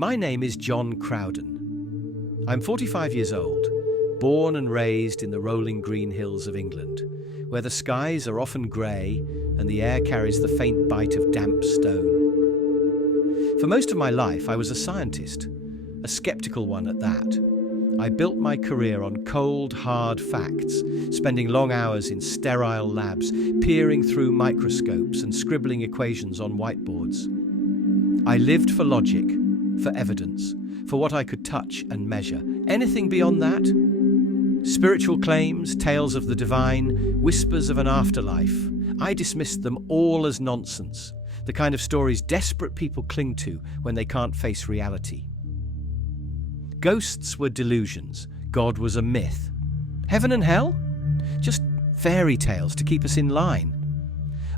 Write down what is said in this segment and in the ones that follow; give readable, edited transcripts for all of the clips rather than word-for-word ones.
My name is John Crowden. I'm 45 years old, born and raised in the rolling green hills of England, where the skies are often grey and the air carries the faint bite of damp stone. For most of my life, I was a scientist, a skeptical one at that. I built my career on cold, hard facts, spending long hours in sterile labs, peering through microscopes and scribbling equations on whiteboards. I lived for logic, for evidence, for what I could touch and measure. Anything beyond that? Spiritual claims, tales of the divine, whispers of an afterlife. I dismissed them all as nonsense, the kind of stories desperate people cling to when they can't face reality. Ghosts were delusions. God was a myth. Heaven and hell? Just fairy tales to keep us in line.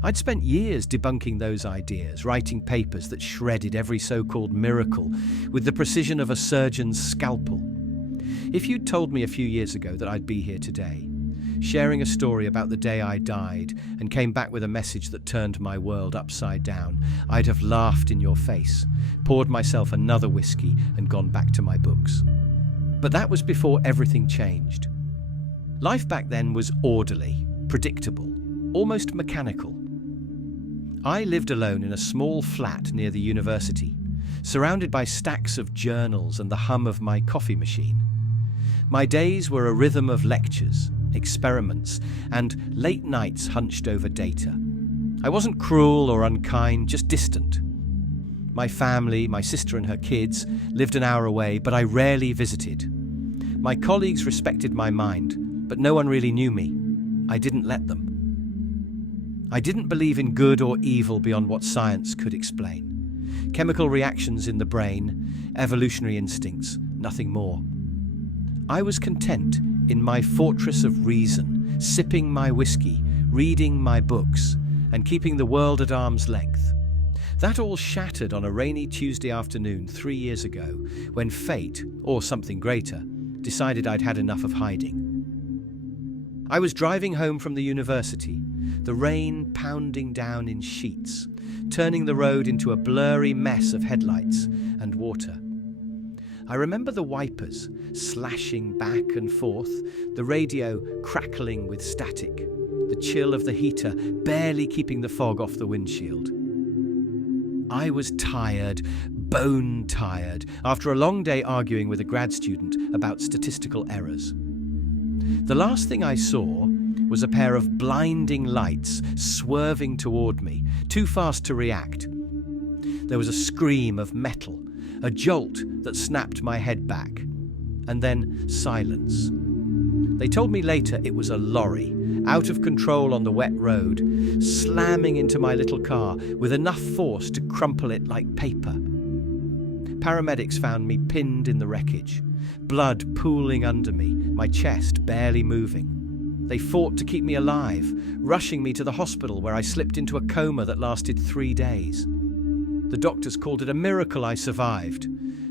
I'd spent years debunking those ideas, writing papers that shredded every so-called miracle with the precision of a surgeon's scalpel. If you'd told me a few years ago that I'd be here today, sharing a story about the day I died and came back with a message that turned my world upside down, I'd have laughed in your face, poured myself another whiskey and gone back to my books. But that was before everything changed. Life back then was orderly, predictable, almost mechanical. I lived alone in a small flat near the university, surrounded by stacks of journals and the hum of my coffee machine. My days were a rhythm of lectures, experiments, and late nights hunched over data. I wasn't cruel or unkind, just distant. My family, my sister and her kids, lived an hour away, but I rarely visited. My colleagues respected my mind, but no one really knew me. I didn't let them. I didn't believe in good or evil beyond what science could explain. Chemical reactions in the brain, evolutionary instincts, nothing more. I was content in my fortress of reason, sipping my whiskey, reading my books, and keeping the world at arm's length. That all shattered on a rainy Tuesday afternoon 3 years ago, when fate, or something greater, decided I'd had enough of hiding. I was driving home from the university, the rain pounding down in sheets, turning the road into a blurry mess of headlights and water. I remember the wipers slashing back and forth, the radio crackling with static, the chill of the heater barely keeping the fog off the windshield. I was tired, bone tired, after a long day arguing with a grad student about statistical errors. The last thing I saw was a pair of blinding lights swerving toward me, too fast to react. There was a scream of metal, a jolt that snapped my head back, and then silence. They told me later it was a lorry, out of control on the wet road, slamming into my little car with enough force to crumple it like paper. Paramedics found me pinned in the wreckage, blood pooling under me, my chest barely moving. They fought to keep me alive, rushing me to the hospital where I slipped into a coma that lasted 3 days. The doctors called it a miracle I survived,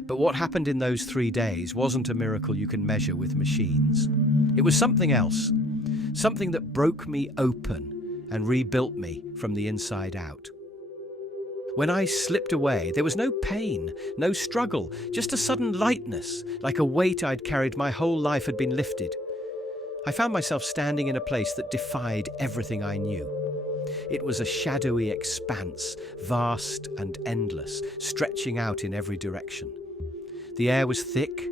but what happened in those 3 days wasn't a miracle you can measure with machines. It was something else, something that broke me open and rebuilt me from the inside out. When I slipped away, there was no pain, no struggle, just a sudden lightness, like a weight I'd carried my whole life had been lifted. I found myself standing in a place that defied everything I knew. It was a shadowy expanse, vast and endless, stretching out in every direction. The air was thick,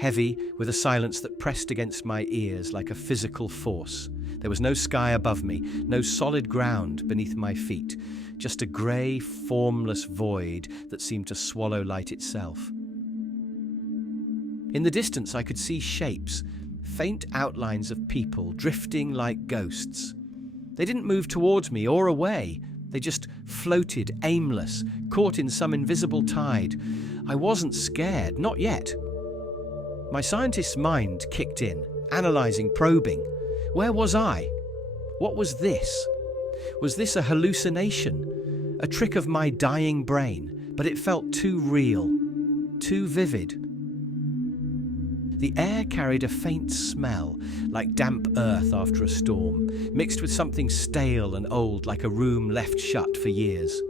heavy, with a silence that pressed against my ears like a physical force. There was no sky above me, no solid ground beneath my feet, just a grey, formless void that seemed to swallow light itself. In the distance I could see shapes, faint outlines of people drifting like ghosts. They didn't move towards me or away. They just floated, aimless, caught in some invisible tide. I wasn't scared, not yet. My scientist's mind kicked in, analysing, probing. Where was I? What was this? Was this a hallucination? A trick of my dying brain? But it felt too real, too vivid. The air carried a faint smell, like damp earth after a storm, mixed with something stale and old, like a room left shut for years.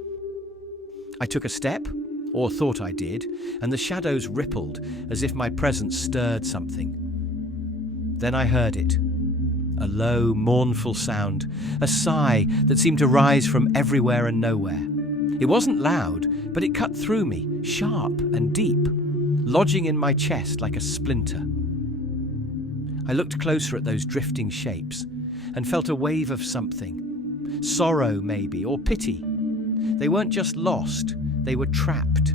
I took a step, or thought I did, and the shadows rippled as if my presence stirred something. Then I heard it. A low, mournful sound, a sigh that seemed to rise from everywhere and nowhere. It wasn't loud, but it cut through me, sharp and deep, lodging in my chest like a splinter. I looked closer at those drifting shapes and felt a wave of something. Sorrow, maybe, or pity. They weren't just lost, they were trapped.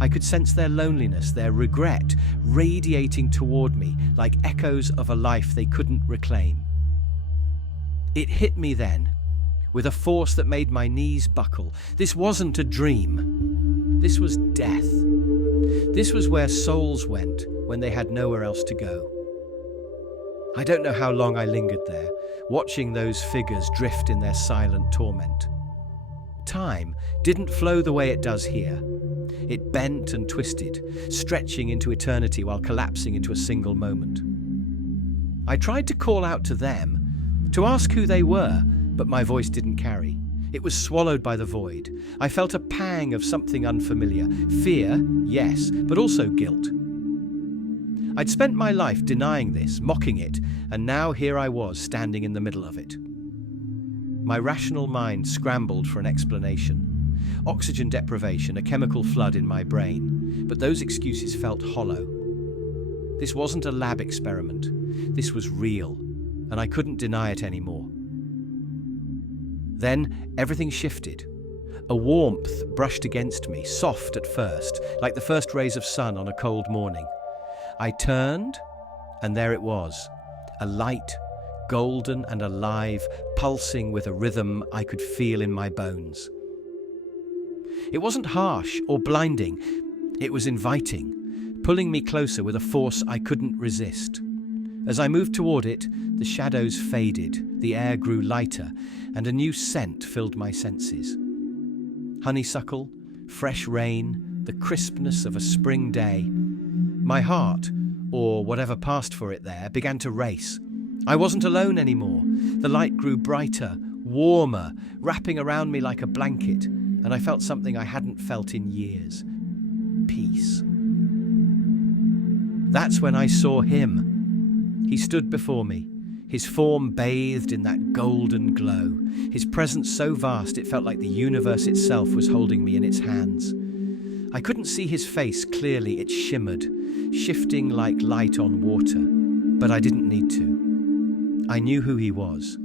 I could sense their loneliness, their regret, radiating toward me like echoes of a life they couldn't reclaim. It hit me then, with a force that made my knees buckle. This wasn't a dream. This was death. This was where souls went when they had nowhere else to go. I don't know how long I lingered there, watching those figures drift in their silent torment. Time didn't flow the way it does here. It bent and twisted, stretching into eternity while collapsing into a single moment. I tried to call out to them, to ask who they were, but my voice didn't carry. It was swallowed by the void. I felt a pang of something unfamiliar. Fear, yes, but also guilt. I'd spent my life denying this, mocking it, and now here I was, standing in the middle of it. My rational mind scrambled for an explanation. Oxygen deprivation, a chemical flood in my brain, but those excuses felt hollow. This wasn't a lab experiment. This was real, and I couldn't deny it anymore. Then everything shifted. A warmth brushed against me, soft at first, like the first rays of sun on a cold morning. I turned, and there it was, a light, golden and alive, pulsing with a rhythm I could feel in my bones. It wasn't harsh or blinding. It was inviting, pulling me closer with a force I couldn't resist. As I moved toward it, the shadows faded, the air grew lighter, and a new scent filled my senses. Honeysuckle, fresh rain, the crispness of a spring day. My heart, or whatever passed for it there, began to race. I wasn't alone anymore. The light grew brighter, warmer, wrapping around me like a blanket, and I felt something I hadn't felt in years. Peace. That's when I saw him. He stood before me, his form bathed in that golden glow, his presence so vast it felt like the universe itself was holding me in its hands. I couldn't see his face clearly, it shimmered, shifting like light on water, but I didn't need to. I knew who he was.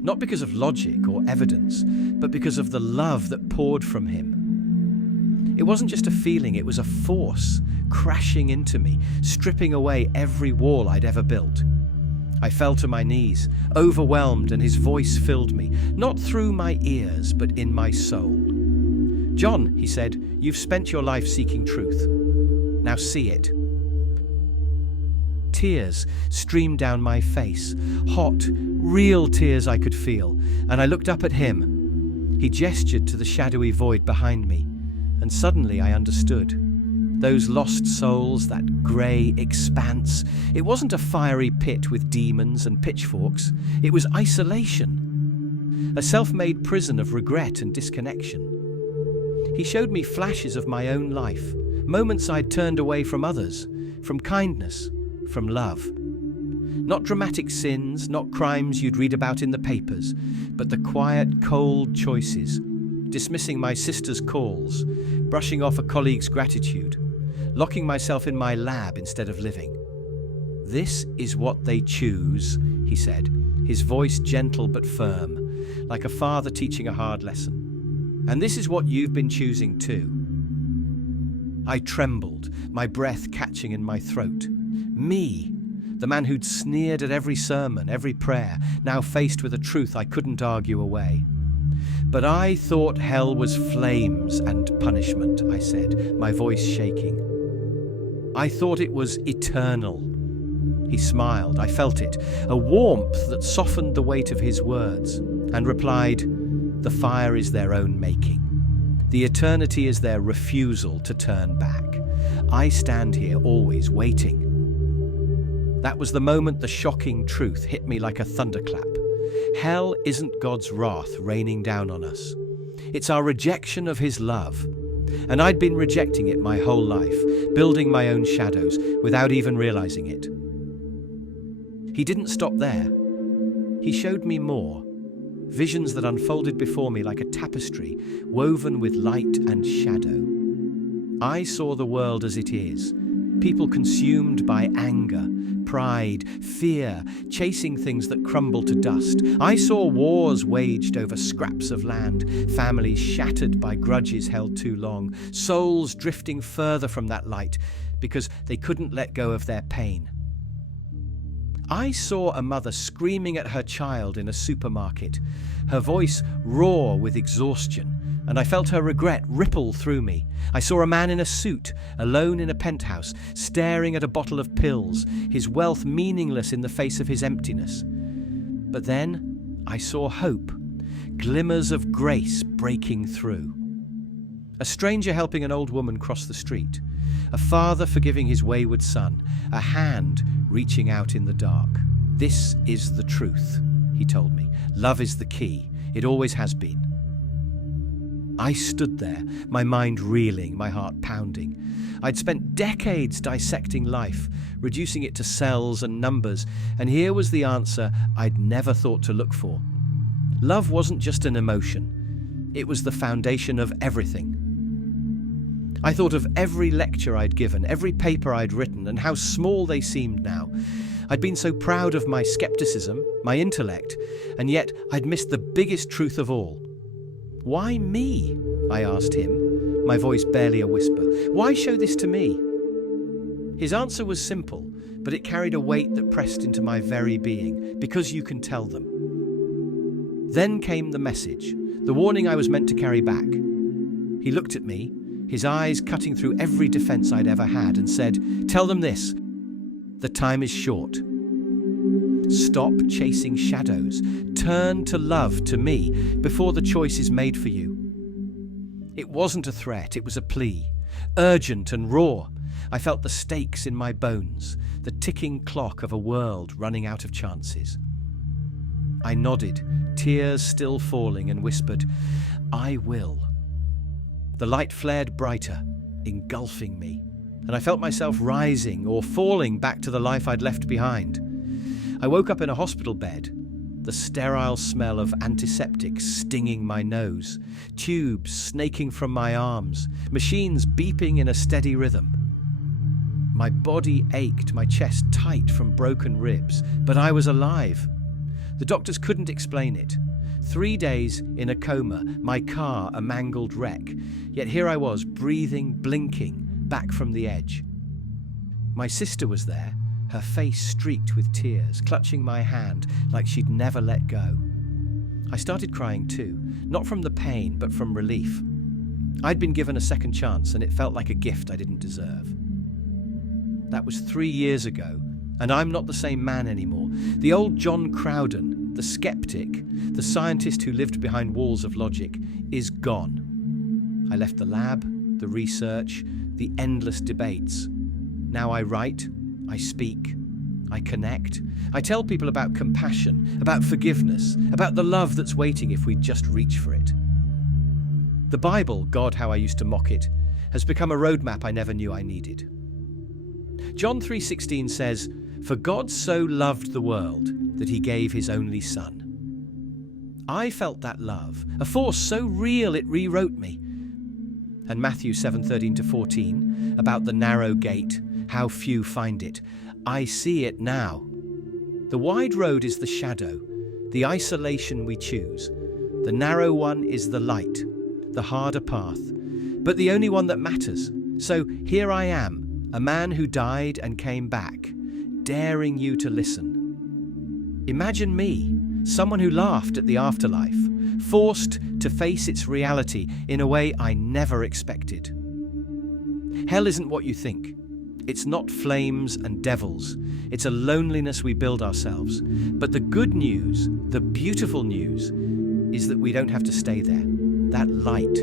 Not because of logic or evidence, but because of the love that poured from him. It wasn't just a feeling, it was a force crashing into me, stripping away every wall I'd ever built. I fell to my knees, overwhelmed, and his voice filled me, not through my ears, but in my soul. "John," he said, "you've spent your life seeking truth. Now see it." Tears streamed down my face, hot, real tears I could feel, and I looked up at him. He gestured to the shadowy void behind me, and suddenly I understood. Those lost souls, that grey expanse, it wasn't a fiery pit with demons and pitchforks, it was isolation, a self-made prison of regret and disconnection. He showed me flashes of my own life, moments I'd turned away from others, from kindness, from love. Not dramatic sins, not crimes you'd read about in the papers, but the quiet, cold choices, dismissing my sister's calls, brushing off a colleague's gratitude, locking myself in my lab instead of living. "This is what they choose," he said, his voice gentle but firm, like a father teaching a hard lesson. "And this is what you've been choosing too." I trembled, my breath catching in my throat. Me, the man who'd sneered at every sermon, every prayer, now faced with a truth I couldn't argue away. "But I thought hell was flames and punishment," I said, my voice shaking. "I thought it was eternal." He smiled, I felt it, a warmth that softened the weight of his words, and replied, "The fire is their own making. The eternity is their refusal to turn back. I stand here always waiting." That was the moment the shocking truth hit me like a thunderclap. Hell isn't God's wrath raining down on us. It's our rejection of his love. And I'd been rejecting it my whole life, building my own shadows without even realizing it. He didn't stop there. He showed me more. Visions that unfolded before me like a tapestry, woven with light and shadow. I saw the world as it is, people consumed by anger, pride, fear, chasing things that crumble to dust. I saw wars waged over scraps of land, families shattered by grudges held too long, souls drifting further from that light because they couldn't let go of their pain. I saw a mother screaming at her child in a supermarket, her voice raw with exhaustion, and I felt her regret ripple through me. I saw a man in a suit, alone in a penthouse, staring at a bottle of pills, his wealth meaningless in the face of his emptiness. But then I saw hope, glimmers of grace breaking through. A stranger helping an old woman cross the street, a father forgiving his wayward son, a hand reaching out in the dark. This is the truth, he told me. Love is the key. It always has been. I stood there, my mind reeling, my heart pounding. I'd spent decades dissecting life, reducing it to cells and numbers, and here was the answer I'd never thought to look for. Love wasn't just an emotion. It was the foundation of everything. I thought of every lecture I'd given, every paper I'd written, and how small they seemed now. I'd been so proud of my skepticism, my intellect, and yet I'd missed the biggest truth of all. Why me? I asked him, my voice barely a whisper. Why show this to me? His answer was simple, but it carried a weight that pressed into my very being, because you can tell them. Then came the message, the warning I was meant to carry back. He looked at me, his eyes cutting through every defense I'd ever had, and said, "Tell them this, the time is short. Stop chasing shadows. Turn to love, to me, before the choice is made for you." It wasn't a threat, it was a plea, urgent and raw. I felt the stakes in my bones, the ticking clock of a world running out of chances. I nodded, tears still falling, and whispered, "I will." The light flared brighter, engulfing me, and I felt myself rising or falling back to the life I'd left behind. I woke up in a hospital bed, the sterile smell of antiseptic stinging my nose, tubes snaking from my arms, machines beeping in a steady rhythm. My body ached, my chest tight from broken ribs, but I was alive. The doctors couldn't explain it. 3 days in a coma, my car a mangled wreck, yet here I was, breathing, blinking, back from the edge. My sister was there, her face streaked with tears, clutching my hand like she'd never let go. I started crying too, not from the pain, but from relief. I'd been given a second chance, and it felt like a gift I didn't deserve. That was 3 years ago, and I'm not the same man anymore. The old John Crowden, the skeptic, the scientist who lived behind walls of logic, is gone. I left the lab, the research, the endless debates. Now I write, I speak, I connect. I tell people about compassion, about forgiveness, about the love that's waiting if we just reach for it. The Bible, God how I used to mock it, has become a roadmap I never knew I needed. John 3:16 says, "For God so loved the world that he gave his only son." I felt that love, a force so real it rewrote me. And Matthew 7:13-14, about the narrow gate, how few find it. I see it now. The wide road is the shadow, the isolation we choose. The narrow one is the light, the harder path, but the only one that matters. So here I am, a man who died and came back, daring you to listen. Imagine me, someone who laughed at the afterlife, forced to face its reality in a way I never expected. Hell isn't what you think. It's not flames and devils. It's a loneliness we build ourselves. But the good news, the beautiful news, is that we don't have to stay there. That light,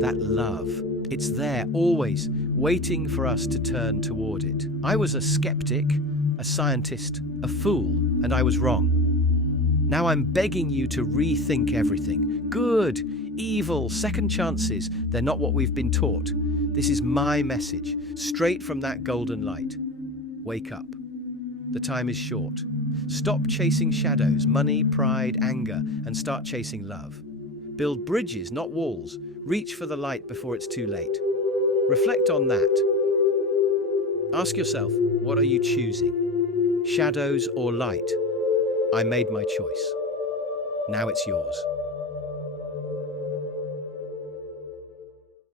that love, it's there always, waiting for us to turn toward it. I was a skeptic, a scientist, a fool, and I was wrong. Now I'm begging you to rethink everything, good, Evil, second chances, they're not what we've been taught. This is my message, straight from that golden light. Wake up. The time is short. Stop chasing shadows, money, pride, anger, and start chasing love. Build bridges, not walls. Reach for the light before it's too late. Reflect on that. Ask yourself, what are you choosing? Shadows or light? I made my choice. Now it's yours.